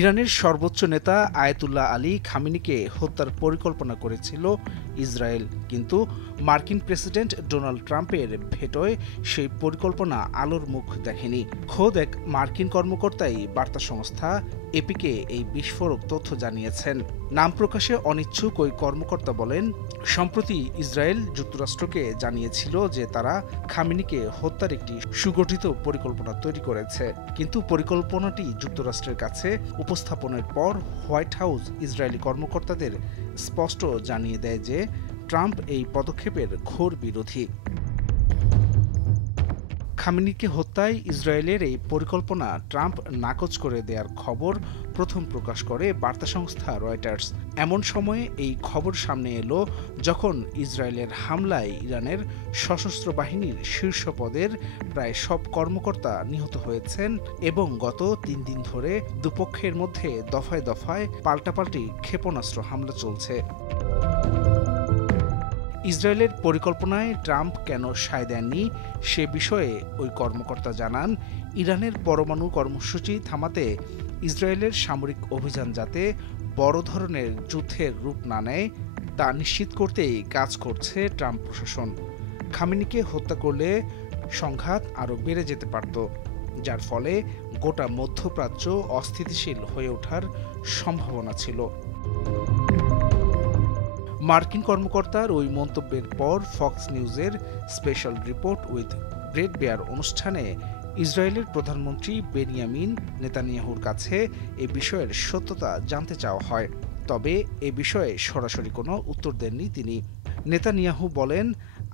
ইরানের সর্বোচ্চ নেতা আয়াতুল্লাহ আলী খামেনিকে হত্যার পরিকল্পনা করেছিল ইসরায়েল, কিন্তু মার্কিন প্রেসিডেন্ট ডোনাল্ড ট্রাম্পের ভেটোয় সেই পরিকল্পনা আলোর মুখ দেখেনি। খোদ এক মার্কিন কর্মকর্তাই বার্তা সংস্থা এপিকে এই বিস্ফোরক তথ্য জানিয়েছেন। নাম প্রকাশে অনিচ্ছুক ওই কর্মকর্তা বলেন, সম্প্রতি ইসরায়েল যুক্তরাষ্ট্রকে জানিয়েছিল যে তারা খামেনিকে হত্যার একটি সুগঠিত পরিকল্পনা তৈরি করেছে, কিন্তু পরিকল্পনাটি যুক্তরাষ্ট্রের কাছে উপস্থাপনের পর হোয়াইট হাউস ইসরায়েলি কর্মকর্তাদের স্পষ্ট জানিয়ে দেয় যে ট্রাম্প এই পদক্ষেপের ঘোর বিরোধী। খামেনিকে হত্যায় ইসরায়েলের এই পরিকল্পনা ট্রাম্প নাকচ করে দেওয়ার খবর প্রথম প্রকাশ করে বার্তা সংস্থা রয়টার্স। এমন সময়ে এই খবর সামনে এলো যখন ইসরায়েলের হামলায় ইরানের সশস্ত্র বাহিনীর শীর্ষ পদের প্রায় সব কর্মকর্তা নিহত হয়েছেন এবং গত ৩ দিন ধরে দুপক্ষের মধ্যে দফায় দফায় পাল্টাপাল্টি ক্ষেপণাস্ত্র হামলা চলছে। ইসরায়েলের পরিকল্পনায় ট্রাম্প কেন সায় দেননি সে বিষয়ে ওই কর্মকর্তা জানান, ইরানের পরমাণু কর্মসূচি থামাতে ইসরায়েলের সামরিক অভিযান যাতে বড় ধরনের যুদ্ধের রূপ না নেয় তা নিশ্চিত করতেই কাজ করছে ট্রাম্প প্রশাসন। খামেনিকে হত্যা করলে সংঘাত আরও বেড়ে যেতে পারত, যার ফলে গোটা মধ্যপ্রাচ্য অস্থিতিশীল হয়ে ওঠার সম্ভাবনা ছিল। মার্কিন কর্মকর্তার ওই মন্তব্যের পর ফক্স নিউজের special report with Bret Baier অনুষ্ঠানে ইসরায়েলের প্রধানমন্ত্রী বেনিয়ামিন নেতানিয়াহুর কাছে এ বিষয়ের সত্যতা জানতে চাওয়া হয়, তবে এ বিষয়ে সরাসরি কোনো উত্তর দেননি তিনি। নেতানিয়াহু বলেন,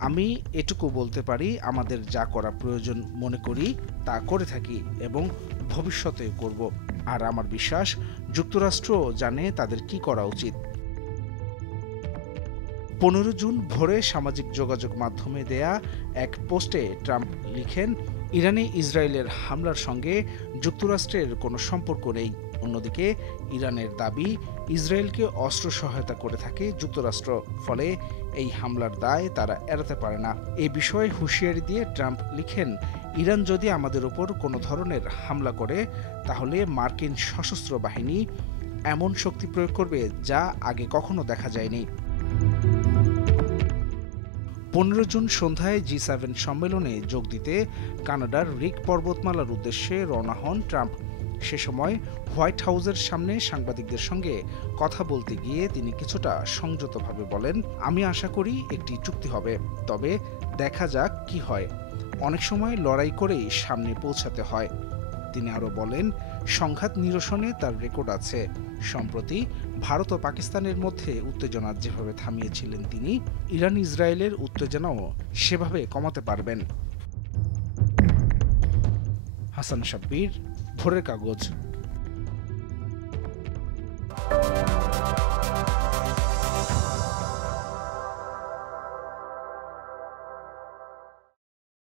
আমি এটুকু বলতে পারি, আমাদের যা করা প্রয়োজন মনে করি তা করে থাকি এবং ভবিষ্যতে করব, আর আমার বিশ্বাস যুক্তরাষ্ট্র জানে তাদের কি করা উচিত। 15 জুন ভোরে সামাজিক যোগাযোগ মাধ্যমে দেয়া এক পোস্টে ট্রাম্প লিখেন, ইরানে ইসরায়েলের হামলার সঙ্গে যুক্তরাষ্ট্রের কোনো সম্পর্ক নেই। অন্যদিকে ইরানের দাবি, ইসরায়েলকে অস্ত্র সহায়তা করে থাকে যুক্তরাষ্ট্র, ফলে এই হামলার দায় তারা এড়াতে পারে না। এই বিষয়ে হুঁশিয়ারি দিয়ে ট্রাম্প লিখেন, ইরান যদি আমাদের উপর কোনো ধরনের হামলা করে তাহলে মার্কিন সশস্ত্র বাহিনী এমন শক্তি প্রয়োগ করবে যা আগে কখনো দেখা যায়নি। 15 জুন সন্ধ্যায় G7 সম্মেলনে যোগ দিতে কানাডার রিক পর্বতমালার উদ্দেশ্যে রওনা হন ট্রাম্প। সে সময় হোয়াইট হাউসের সামনে সাংবাদিকদের সঙ্গে কথা বলতে গিয়ে তিনি কিছুটা সংযতভাবে বলেন, আমি আশা করি একটি চুক্তি হবে, তবে দেখা যাক কি হয়। অনেক সময় লড়াই করেই সামনে পৌঁছাতে হয়। তিনি আরও বলেন, সংঘাত নিরসনে তার রেকর্ড আছে। সম্প্রতি ভারত ও পাকিস্তানের মধ্যে উত্তেজনা যেভাবে থামিয়েছিলেন তিনি, ইরান ইসরায়েলের উত্তেজনাও সেভাবে কমাতে পারবেন। হাসান শাব্বির, ভোরের কাগজ।